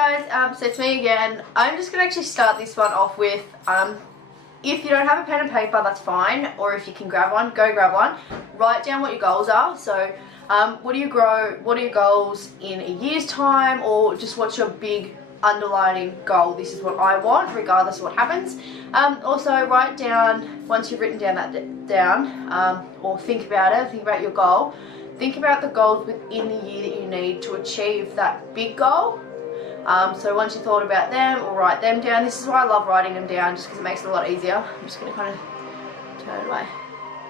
guys, so it's me again. I'm just going to actually start this one off with, if you don't have a pen and paper, that's fine, or if you can grab one, go grab one. Write down what your goals are. So what are your goals in a year's time, or just what's your big underlining goal? This is what I want, regardless of what happens. Also write down, once you've written down or think about your goal. Think about the goals within the year that you need to achieve that big goal. So once you thought about them, or write them down. This is why I love writing them down, just because it makes it a lot easier. I'm just going to kind of turn my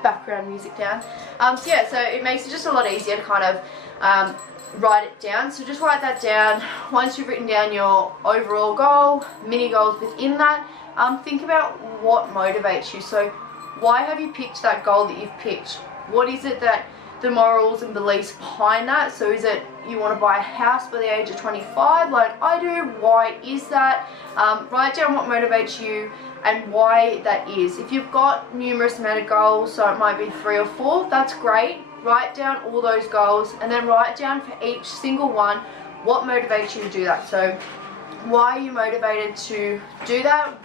background music down. So yeah, so it makes it just a lot easier to kind of write it down. So just write that down. Once you've written down your overall goal, mini goals within that, think about what motivates you. So why have you picked that goal that you've picked? What is it that the morals and beliefs behind that? So is it you want to buy a house by the age of 25 like I do? Why is that? Write down what motivates you and why that is. If you've got numerous amount of goals, so it might be 3 or 4, that's great. Write down all those goals and then write down for each single one what motivates you to do that. So why are you motivated to do that?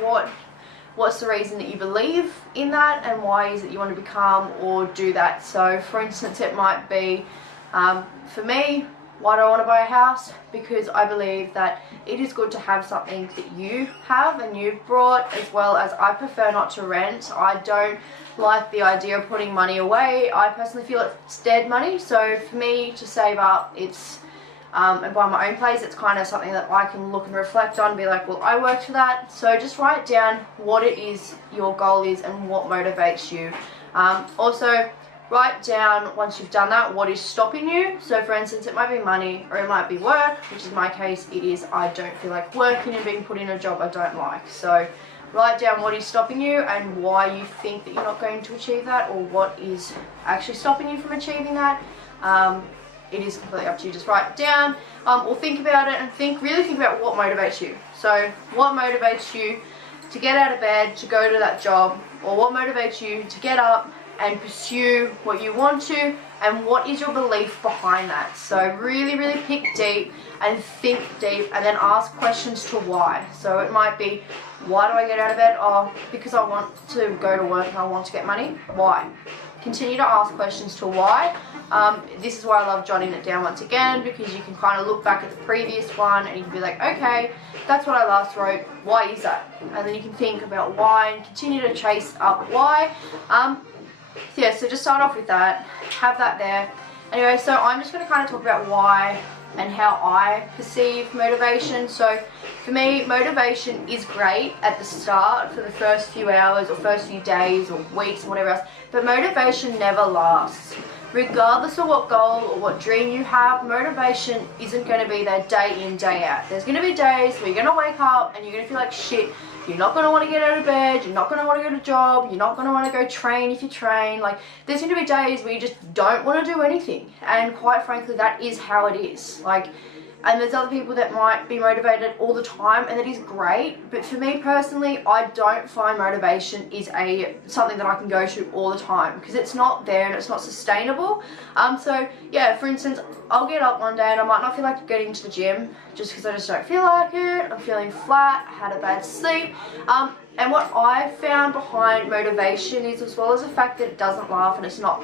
What's the reason that you believe in that, and why is it you want to become or do that? So for instance, it might be, for me, why do I want to buy a house? Because I believe that it is good to have something that you have and you've brought, as well as I prefer not to rent. I don't like the idea of putting money away. I personally feel it's dead money. So for me to save up, it's and buy my own place, it's kind of something that I can look and reflect on and be like, well, I worked for that. So just write down what it is your goal is and what motivates you. Also write down, once you've done that, what is stopping you. So for instance, it might be money, or it might be work, which in my case it is I don't feel like working and being put in a job I don't like. So write down what is stopping you and why you think that you're not going to achieve that, or what is actually stopping you from achieving that. It is completely up to you. Just write it down, or think about it and really think about what motivates you. So what motivates you to get out of bed, to go to that job, or what motivates you to get up and pursue what you want to, and what is your belief behind that. So really pick deep and think deep, and then ask questions to why. So it might be, why do I get out of bed? Oh, because I want to go to work and I want to get money. Why? Continue to ask questions to why. This is why I love jotting it down once again, because you can kind of look back at the previous one and you can be like, okay, that's what I last wrote, why is that? And then you can think about why and continue to chase up why. Yeah, so just start off with that, have that there. Anyway, so I'm just going to kind of talk about why and how I perceive motivation. So for me, motivation is great at the start for the first few hours or first few days or weeks or whatever else, but motivation never lasts. Regardless of what goal or what dream you have, motivation isn't going to be there day in, day out. There's going to be days where you're going to wake up and you're going to feel like shit. You're not going to want to get out of bed, you're not going to want to go to a job, you're not going to want to go train if you train. Like, there's going to be days where you just don't want to do anything. And quite frankly, that is how it is. Like, and there's other people that might be motivated all the time, and that is great. But for me personally, I don't find motivation is something that I can go to all the time, because it's not there and it's not sustainable. So yeah, for instance, I'll get up one day and I might not feel like getting to the gym just because I just don't feel like it. I'm feeling flat, I had a bad sleep. And what I found behind motivation is, as well as the fact that it doesn't last, and it's not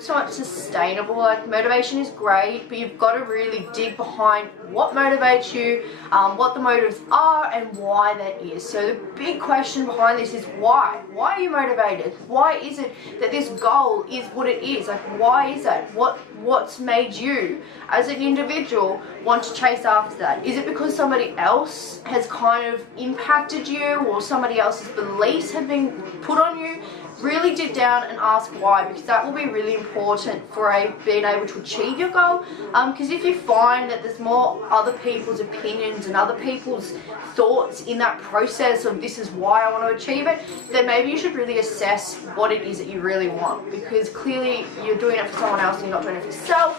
so much sustainable. Like, motivation is great, but you've got to really dig behind what motivates you, what the motives are, and why that is. So the big question behind this is why? Why are you motivated? Why is it that this goal is what it is? Like, why is that? What's made you as an individual want to chase after that? Is it because somebody else has kind of impacted you, or somebody else's beliefs have been put on you? Really dig down and ask why, because that will be really important for being able to achieve your goal. Because if you find that there's more other people's opinions and other people's thoughts in that process of this is why I want to achieve it, then maybe you should really assess what it is that you really want, because clearly you're doing it for someone else and you're not doing it for yourself,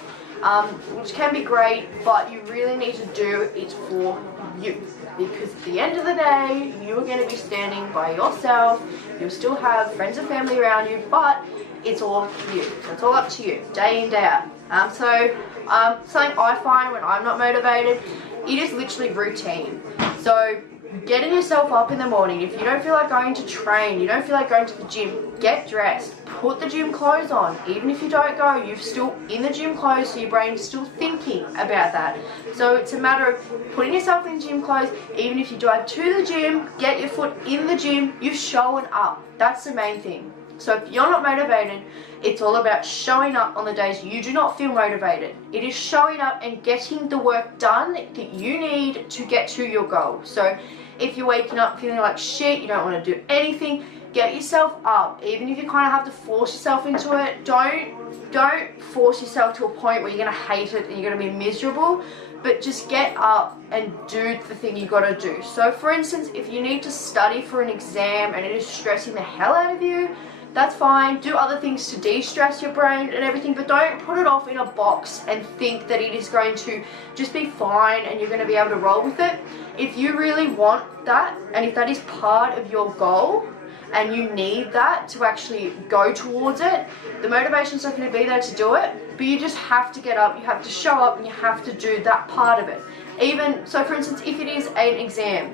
which can be great, but you really need to do it for you. Because at the end of the day, you're going to be standing by yourself. You'll still have friends and family around you, but it's all you. So it's all up to you, day in, day out. Something I find when I'm not motivated, it is literally routine. So getting yourself up in the morning, if you don't feel like going to train, you don't feel like going to the gym, get dressed, put the gym clothes on. Even if you don't go, you're still in the gym clothes, so your brain's still thinking about that. So it's a matter of putting yourself in gym clothes. Even if you drive to the gym, get your foot in the gym, you're showing up. That's the main thing. So if you're not motivated, it's all about showing up on the days you do not feel motivated. It is showing up and getting the work done that you need to get to your goal. So if you're waking up feeling like shit, you don't want to do anything, get yourself up. Even if you kind of have to force yourself into it, don't force yourself to a point where you're going to hate it and you're going to be miserable, but just get up and do the thing you got to do. So for instance, if you need to study for an exam and it is stressing the hell out of you, that's fine. Do other things to de-stress your brain and everything, but don't put it off in a box and think that it is going to just be fine and you're going to be able to roll with it. If you really want that, and if that is part of your goal, and you need that to actually go towards it, the motivation's not going to be there to do it, but you just have to get up, you have to show up, and you have to do that part of it. Even, so for instance, if it is an exam,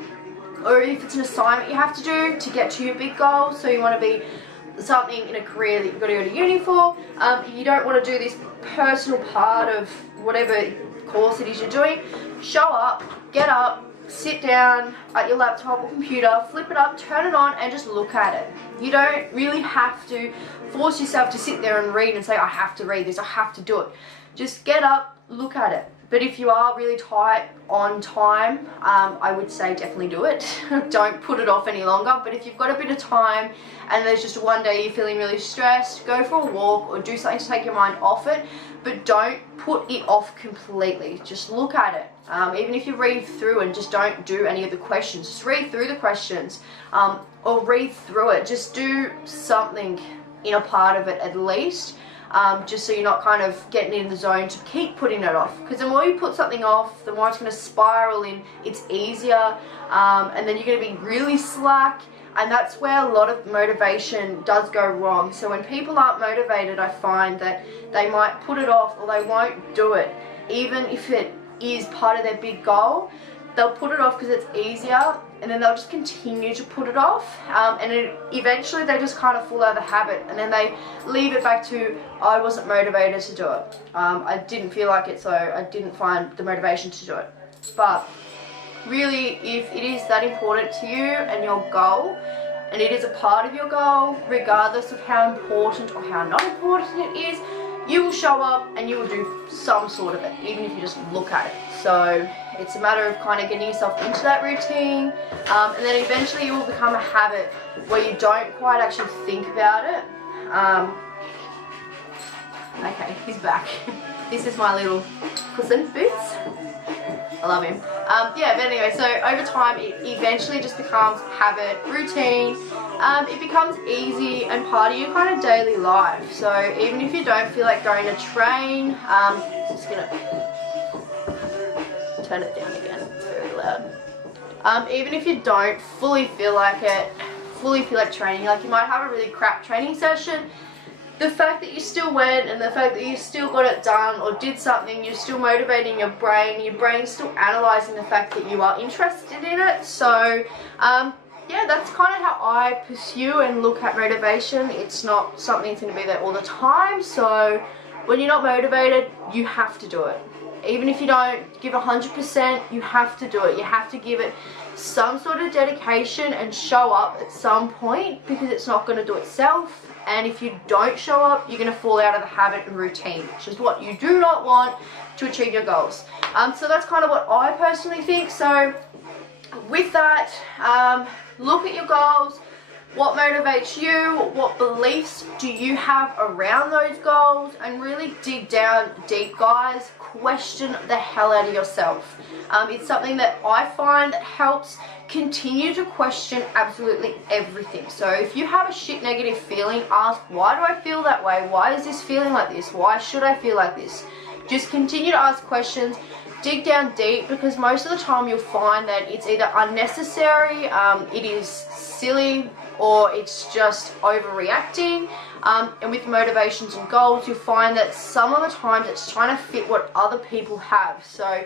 or if it's an assignment you have to do to get to your big goal, so you want to be something in a career that you've got to go to uni for, you don't want to do this personal part of whatever course it is you're doing, show up, get up, sit down at your laptop or computer, flip it up, turn it on, and just look at it. You don't really have to force yourself to sit there and read and say, I have to read this, I have to do it. Just get up, look at it. But if you are really tight on time, I would say definitely do it. Don't put it off any longer. But if you've got a bit of time and there's just one day you're feeling really stressed, go for a walk or do something to take your mind off it. But don't put it off completely. Just look at it. Even if you read through and just don't do any of the questions, just read through the questions or read through it. Just do something in a part of it at least. Just so you're not kind of getting in the zone to keep putting it off. Because the more you put something off, the more it's going to spiral in. It's easier, and then you're going to be really slack, and that's where a lot of motivation does go wrong. So when people aren't motivated, I find that they might put it off or they won't do it. Even if it is part of their big goal, they'll put it off because it's easier, and then they'll just continue to put it off, and eventually they just kind of fall out of the habit, and then they leave it back to, I wasn't motivated to do it. I didn't feel like it, so I didn't find the motivation to do it. But really, if it is that important to you and your goal, and it is a part of your goal, regardless of how important or how not important it is, you will show up and you will do some sort of it, even if you just look at it. So it's a matter of kind of getting yourself into that routine, and then eventually it will become a habit where you don't quite actually think about it. Okay, he's back. This is my little cousin, Boots. I love him. Yeah, but anyway, so over time it eventually just becomes habit, routine. It becomes easy and part of your kind of daily life. So even if you don't feel like going to train, I'm just gonna turn it down again, it's very loud. Even if you don't fully feel like training, like you might have a really crap training session, the fact that you still went and the fact that you still got it done or did something, you're still motivating your brain's still analysing the fact that you are interested in it. So yeah, that's kind of how I pursue and look at motivation. It's not something that's going to be there all the time, so when you're not motivated, you have to do it. Even if you don't give 100%, you have to do it. You have to give it some sort of dedication and show up at some point, because it's not going to do itself. And if you don't show up, you're going to fall out of the habit and routine, which is what you do not want to achieve your goals. So that's kind of what I personally think. So with that, look at your goals. What motivates you? What beliefs do you have around those goals? And really dig down deep, guys. Question the hell out of yourself. It's something that I find that helps continue to question absolutely everything. So if you have a shit negative feeling, ask, why do I feel that way? Why is this feeling like this? Why should I feel like this? Just continue to ask questions. Dig down deep, because most of the time you'll find that it's either unnecessary, it is silly, or it's just overreacting, And with motivations and goals, you'll find that some of the times it's trying to fit what other people have. So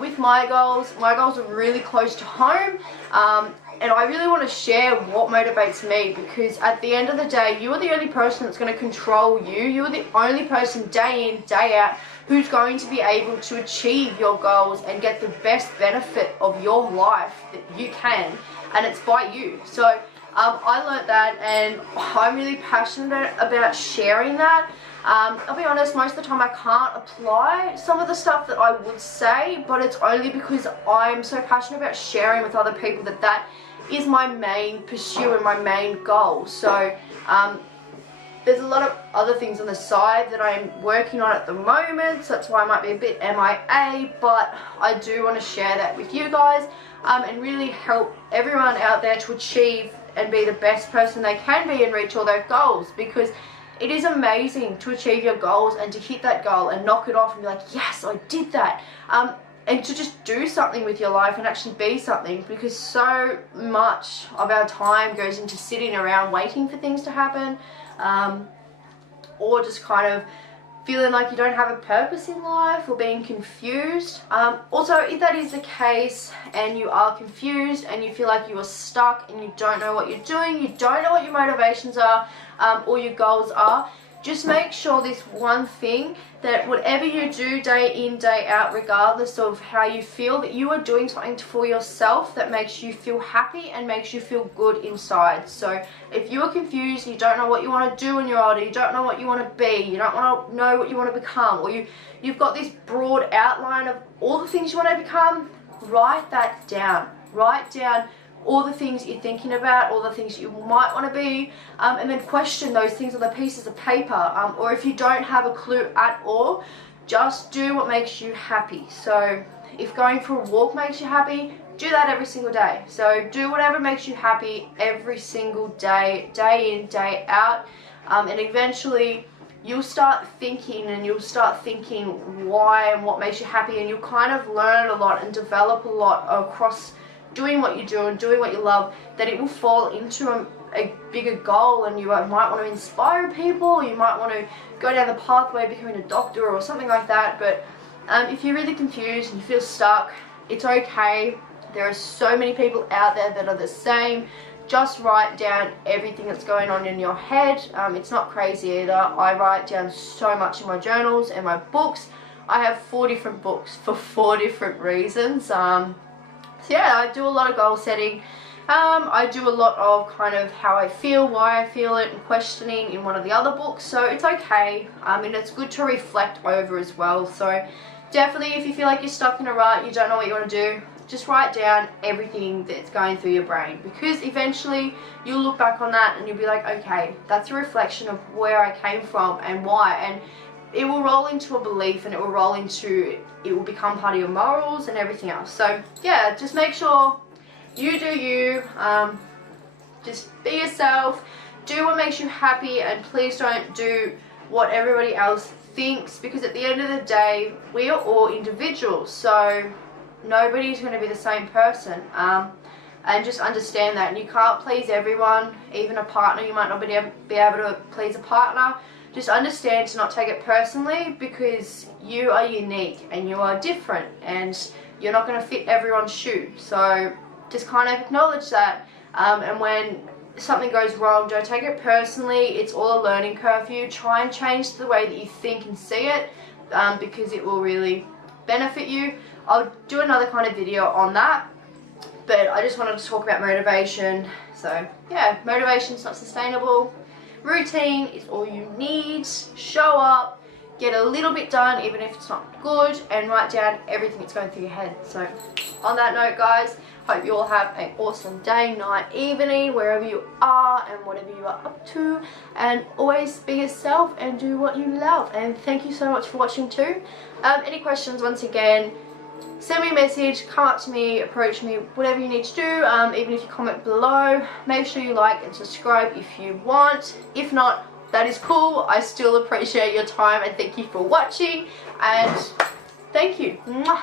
with my goals are really close to home, and I really want to share what motivates me, because at the end of the day, you are the only person that's going to control you. You are the only person day in, day out who's going to be able to achieve your goals and get the best benefit of your life that you can, and it's by you. So I learned that, and I'm really passionate about sharing that. I'll be honest, most of the time I can't apply some of the stuff that I would say, but it's only because I'm so passionate about sharing with other people that that is my main pursuit and my main goal. So there's a lot of other things on the side that I'm working on at the moment, so that's why I might be a bit MIA, but I do want to share that with you guys, and really help everyone out there to achieve and be the best person they can be and reach all their goals, because it is amazing to achieve your goals and to hit that goal and knock it off and be like, yes, I did that. And to just do something with your life and actually be something, because so much of our time goes into sitting around waiting for things to happen, or just kind of feeling like you don't have a purpose in life, or being confused. Also, if that is the case and you are confused and you feel like you are stuck and you don't know what you're doing, you don't know what your motivations are, or your goals are, just make sure this one thing, that whatever you do day in, day out, regardless of how you feel, that you are doing something for yourself that makes you feel happy and makes you feel good inside. So if you are confused, you don't know what you want to do when you're older, you don't know what you want to be, you don't want to know what you want to become, or you've got this broad outline of all the things you want to become, write that down. Write down all the things you're thinking about, all the things you might want to be, and then question those things on the pieces of paper. Or if you don't have a clue at all, just do what makes you happy. So if going for a walk makes you happy, do that every single day. So do whatever makes you happy every single day, day in, day out, and eventually you'll start thinking why and what makes you happy, and you'll kind of learn a lot and develop a lot across doing what you do and doing what you love, that it will fall into a bigger goal, and you might want to inspire people, you might want to go down the pathway of becoming a doctor or something like that. But if you're really confused and you feel stuck, it's okay. There are so many people out there that are the same. Just write down everything that's going on in your head. It's not crazy either. I write down so much in my journals and my books. I have 4 different books for 4 different reasons. So yeah, I do a lot of goal setting. I do a lot of kind of how I feel, why I feel it, and questioning in one of the other books. So it's okay. And it's good to reflect over as well. So definitely, if you feel like you're stuck in a rut, you don't know what you want to do, just write down everything that's going through your brain, because eventually you'll look back on that and you'll be like, okay, that's a reflection of where I came from and why. And it will roll into a belief, and it will become part of your morals and everything else. So yeah, just make sure you do you, just be yourself, do what makes you happy, and please don't do what everybody else thinks, because at the end of the day, we are all individuals, so nobody's going to be the same person. And just understand that, and you can't please everyone, even a partner. You might not be able to please a partner. Just understand to not take it personally, because you are unique and you are different, and you're not going to fit everyone's shoe. So just kind of acknowledge that, and when something goes wrong, don't take it personally. It's all a learning curve for you. Try and change the way that you think and see it, because it will really benefit you. I'll do another kind of video on that, but I just wanted to talk about motivation. So yeah, motivation's not sustainable. Routine is all you need. Show up, get a little bit done even if it's not good, and write down everything that's going through your head. So on that note, guys, hope you all have an awesome day, night, evening, wherever you are and whatever you are up to, and always be yourself and do what you love. And thank you so much for watching too. Any questions, once again, send me a message, come up to me, approach me, whatever you need to do. Even if you comment below, make sure you like and subscribe if you want. If not, that is cool. I still appreciate your time, and thank you for watching, and thank you. Mwah.